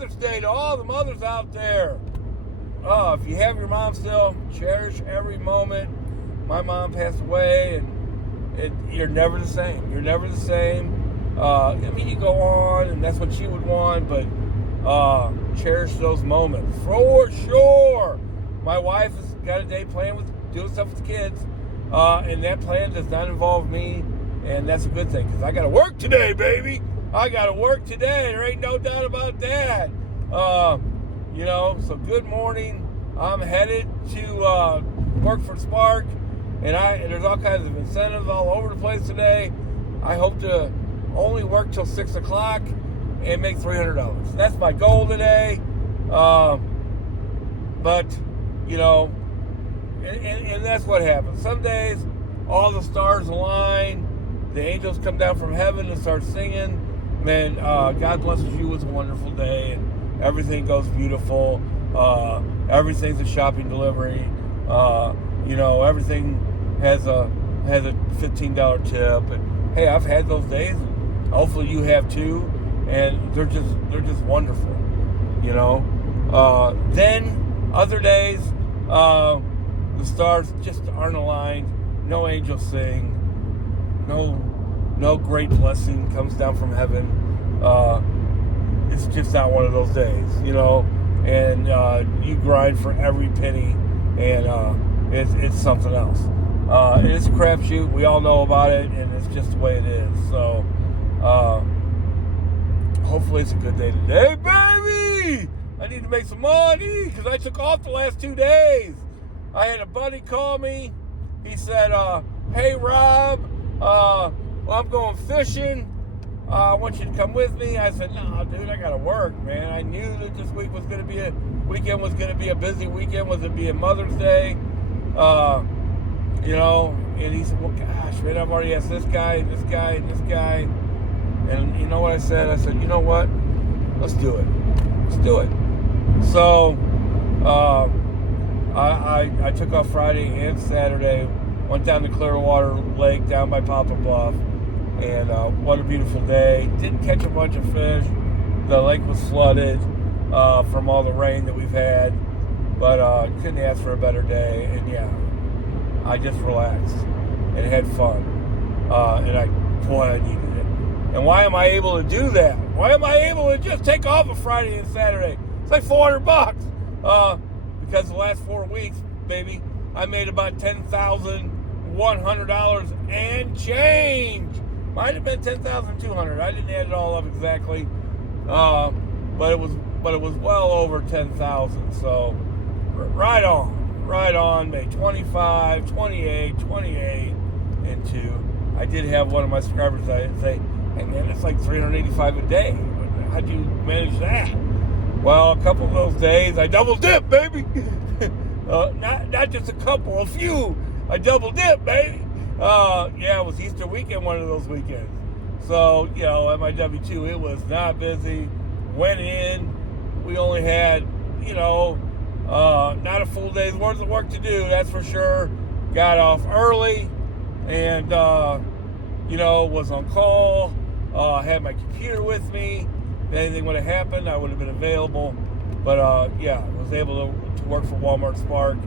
Mother's Day to all the mothers out there. If you have your mom still, cherish every moment. My mom passed away, and you're never the same. You're never the same. You go on, and that's what she would want, but cherish those moments for sure. My wife has got a day planned with doing stuff with the kids, and that plan does not involve me, and that's a good thing because I got to work today, baby. I got to work today. There ain't no doubt about that. So good morning. I'm headed to work for Spark, and there's all kinds of incentives all over the place today. I hope to only work till 6 o'clock and make $300. That's my goal today. And that's what happens. Some days, all the stars align. The angels come down from heaven and start singing. Man, God blesses you with a wonderful day, and everything goes beautiful. Everything's a shopping delivery. Everything has a $15 tip. And hey, I've had those days. And hopefully, you have too. And they're just wonderful. Then other days, the stars just aren't aligned. No angels sing. No great blessing comes down from heaven. It's just not one of those days, and you grind for every penny, and it's something else. And it's a crapshoot. We all know about it, and it's just the way it is. So hopefully it's a good day today, baby. I need to make some money because I took off the last 2 days. I had a buddy call me. He said, hey, Rob, I'm going fishing. I want you to come with me. I said, no, dude, I got to work, man. I knew that this week was going to be a busy weekend. Was it be a Mother's Day? And he said, well, gosh, man, I've already asked this guy, and this guy, and this guy. And you know what I said? I said, you know what? Let's do it. Let's do it. So I took off Friday and Saturday, went down to Clearwater Lake, down by Papa Bluff, and what a beautiful day. Didn't catch a bunch of fish. The lake was flooded from all the rain that we've had, but couldn't ask for a better day. And yeah, I just relaxed and had fun, and I needed it. And why am I able to do that? Why am I able to just take off a Friday and Saturday? It's like $400. Because the last 4 weeks, baby, I made about $10,100 and change. Might have been $10,200. I didn't add it all up exactly, but it was well over 10,000. So right on. Made 25, 28, 28, and 2. I did have one of my subscribers say, hey man, it's like $385 a day. How'd you manage that? Well, a couple of those days, I double dip, baby. Not just a couple, a few. I double dip, baby. It was Easter weekend, one of those weekends. So, at my W-2, it was not busy. Went in. We only had, not a full day's worth of work to do, that's for sure. Got off early and, was on call. Had my computer with me. If anything would have happened, I would have been available. But was able to work for Walmart Spark,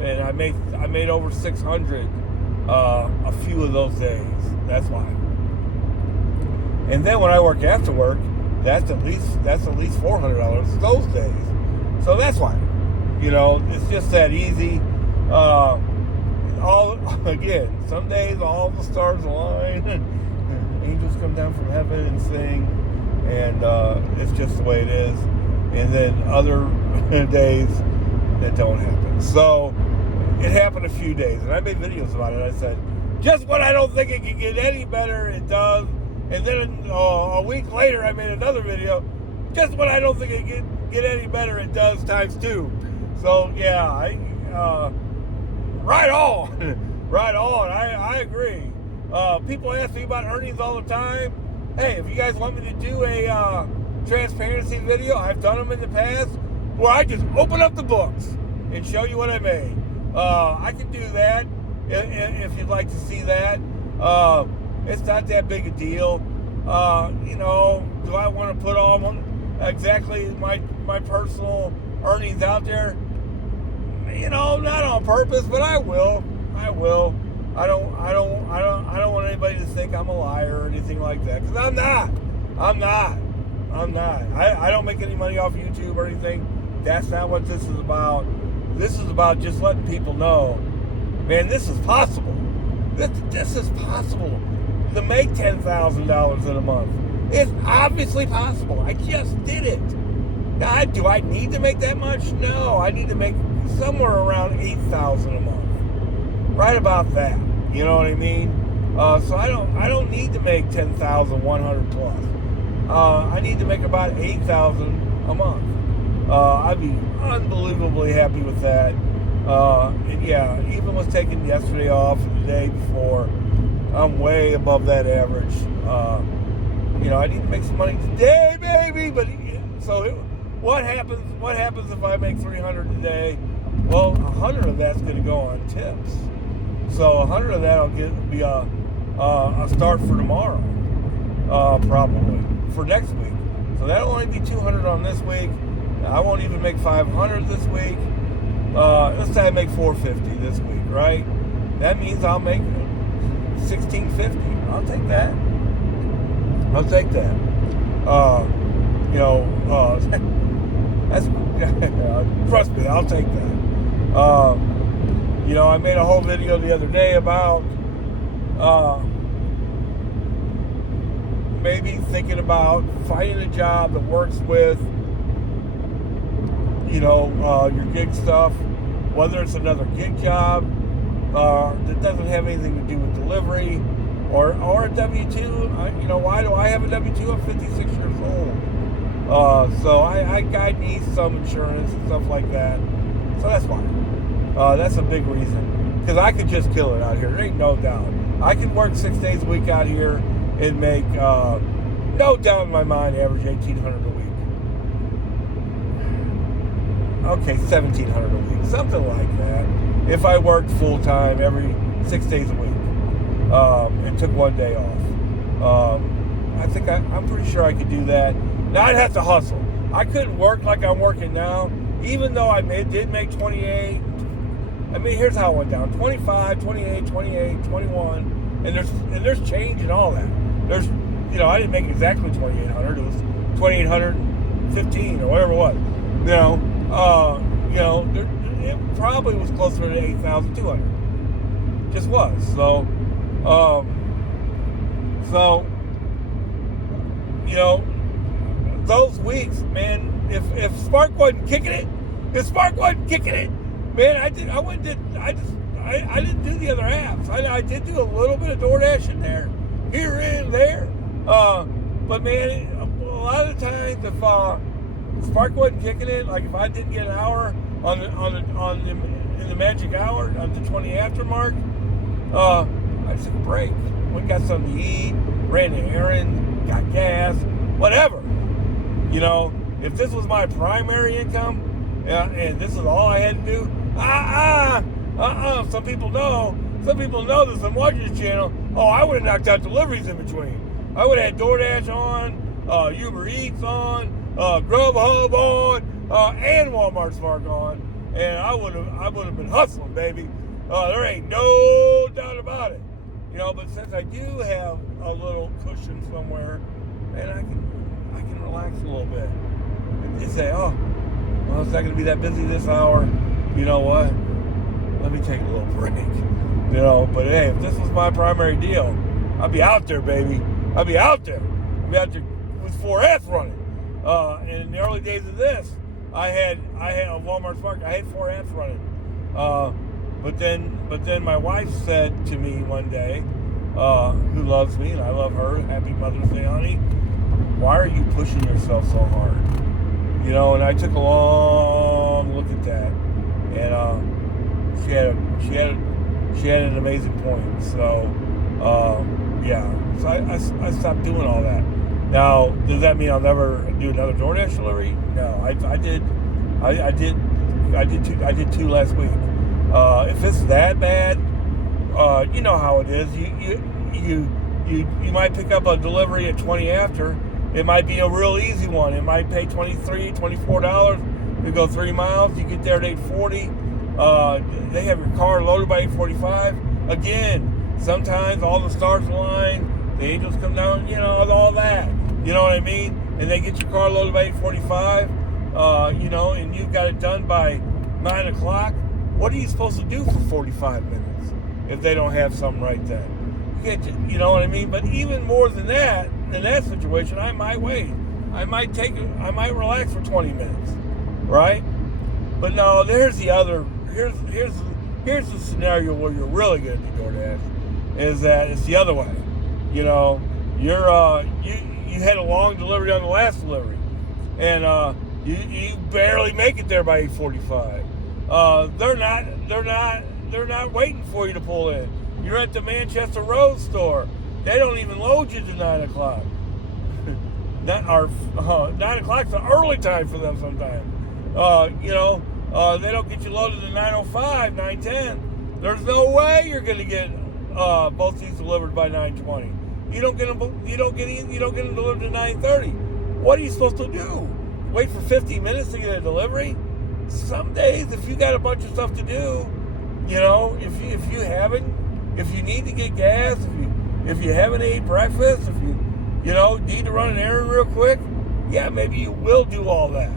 and I made over 600 a few of those days. That's why. And then when I work after work, that's at least $400 those days. So that's why. It's just that easy. Some days all the stars align, angels come down from heaven and sing, and it's just the way it is. And then other days that don't happen. So it happened a few days, and I made videos about it. I said, just when I don't think it can get any better, it does. And then a week later, I made another video. Just when I don't think it can get any better, it does times 2. So yeah, right on. Right on. I agree. People ask me about earnings all the time. Hey, if you guys want me to do a transparency video, I've done them in the past, where I just open up the books and show you what I made. I can do that if you'd like to see that. It's not that big a deal. Do I want to put on exactly my personal earnings out there. Not on purpose, but I will. I don't want anybody to think I'm a liar or anything like that, because I'm not. I don't make any money off YouTube or anything. That's not what this is about. This is about just letting people know, man, this is possible. This is possible to make $10,000 in a month. It's obviously possible. I just did it. Now, do I need to make that much? No, I need to make somewhere around $8,000 a month. Right about that. You know what I mean? So I don't need to make 10,100 plus. I need to make about 8,000 a month. I'd be unbelievably happy with that. And yeah, even with taking yesterday off and the day before, I'm way above that average. I need to make some money today, baby. But what happens if I make $300 today? Well, $100 of that's going to go on tips. So $100 of that will be a start for tomorrow, probably for next week. So that'll only be $200 on this week. I won't even make $500 this week. Let's say I make $450 this week, right? That means I'll make $1,650. I'll take that. That's trust me, I'll take that. I made a whole video the other day about maybe thinking about finding a job that works with your gig stuff, whether it's another gig job that doesn't have anything to do with delivery, or a W-2. Why do I have a W-2? I'm 56 years old. So I need some insurance and stuff like that. So that's fine. That's a big reason. Because I could just kill it out here. There ain't no doubt. I could work 6 days a week out here and make, no doubt in my mind, average $1,800 a week. Okay, $1,700 a week. Something like that. If I worked full-time every 6 days a week. And took 1 day off. I'm pretty sure I could do that. Now I'd have to hustle. I couldn't work like I'm working now, even though I did make 28. I mean, here's how it went down: 25, 28, 28, 21, and there's change and all that. There's, I didn't make exactly 2,800. It was 2,815 or whatever it was. It probably was closer to 8,200. Just was. So. Those weeks, man, if Spark wasn't kicking it, man, I didn't do the other apps. I did do a little bit of DoorDash in there, here and there. But man, a lot of the times if Spark wasn't kicking it, like if I didn't get an hour in the magic hour on the 20 after mark, I just took a break. Went and got something to eat, ran an errand, got gas, whatever. If this was my primary income, and this is all I had to do, some people know this and watching this channel. Oh, I would have knocked out deliveries in between. I would have had DoorDash on, Uber Eats on, Grubhub on, and Walmart Spark on, and I would have been hustling, baby. There ain't no doubt about it. But since I do have a little cushion somewhere, man, I can relax a little bit and just say, oh, well, it's not going to be that busy this hour. You know what? Let me take a little break. But hey, if this was my primary deal, I'd be out there, baby. I'd be out there with 4S running. And in the early days of this, I had a Walmart Spark. I had 4S running. But then my wife said to me one day, who loves me and I love her, happy Mother's Day, honey, why are you pushing yourself so hard? And I took a long look at that, and she had an amazing point. So so I stopped doing all that. Now, does that mean I'll never do another DoorDash delivery? No, I did two last week. If it's that bad, you know how it is. You might pick up a delivery at 20 after, It might be a real easy one. It might pay $23, $24. You go 3 miles, you get there at 8:40. They have your car loaded by 8:45. Again, sometimes all the stars align, the angels come down, all that. You know what I mean? And they get your car loaded by 8:45. And you got it done by 9 o'clock. What are you supposed to do for 45 minutes if they don't have something right then? You know what I mean? But even more than that, in that situation, I might wait. I might relax for 20 minutes, right? But no, here's the scenario where you're really going to do DoorDash, is that it's the other way. You had a long delivery on the last delivery, and you barely make it there by 8:45. They're not waiting for you to pull in. You're at the Manchester Road store. They don't even load you to 9 o'clock. 9 o'clock's an early time for them sometimes. They don't get you loaded to 9:05, 9:10. There's no way you're going to get both these delivered by 9:20. You don't get them delivered to 9:30. What are you supposed to do? Wait for 50 minutes to get a delivery? Some days, if you got a bunch of stuff to do, if you need to get gas, if you haven't ate breakfast, if you need to run an errand real quick, yeah, maybe you will do all that.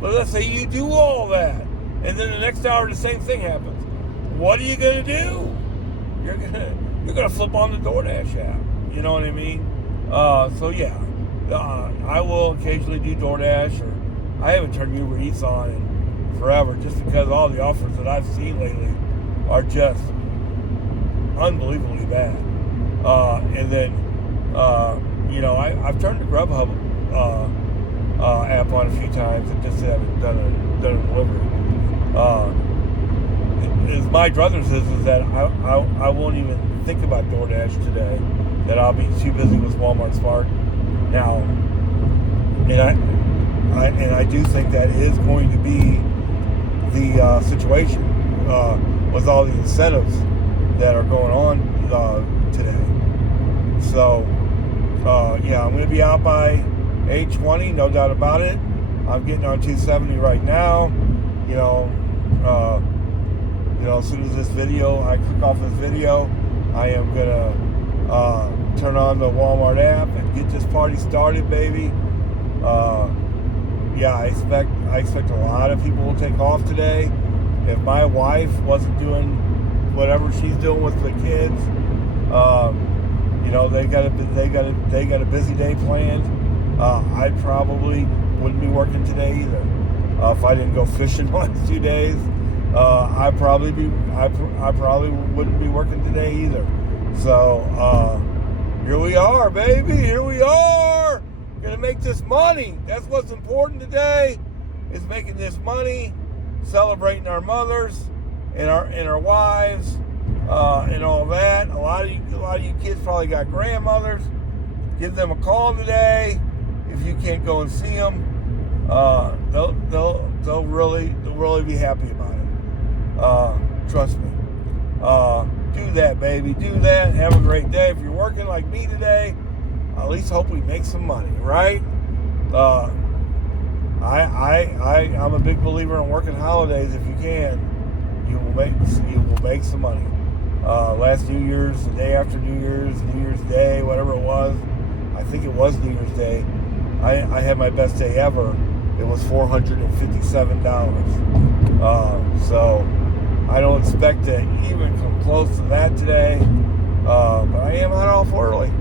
But let's say you do all that, and then the next hour the same thing happens. What are you gonna do? You're gonna flip on the DoorDash app. You know what I mean? I will occasionally do DoorDash, or I haven't turned Uber Eats on in forever, just because all the offers that I've seen lately are just unbelievably bad. I've turned the Grubhub app on a few times and just haven't done a delivery. As my druthers is that I won't even think about DoorDash today. That I'll be too busy with Walmart Smart now, and I do think that is going to be the situation with all the incentives that are going on today. So I'm going to be out by 8:20, no doubt about it. I'm getting on 270 right now. As soon as I click off this video, I am gonna turn on the Walmart app and get this party started, baby. I expect a lot of people will take off today. If my wife wasn't doing whatever she's doing with the kids, they got a busy day planned. I probably wouldn't be working today either. If I didn't go fishing the last 2 days, I probably wouldn't be working today either. So here we are, baby. Here we are. Gonna make this money. That's what's important today. Is making this money, celebrating our mothers and our wives, and all that. A lot of you kids probably got grandmothers. Give them a call today. If you can't go and see them, they'll really be happy about it. Trust me. Do that, baby. Do that. Have a great day. If you're working like me today, at least hope we make some money, right? I'm a big believer in working holidays. If you can, you will make some money. Last New Year's, the day after New Year's Day, whatever it was, I think it was New Year's Day, I had my best day ever. It was $457. So I don't expect to even come close to that today, but I am out off early.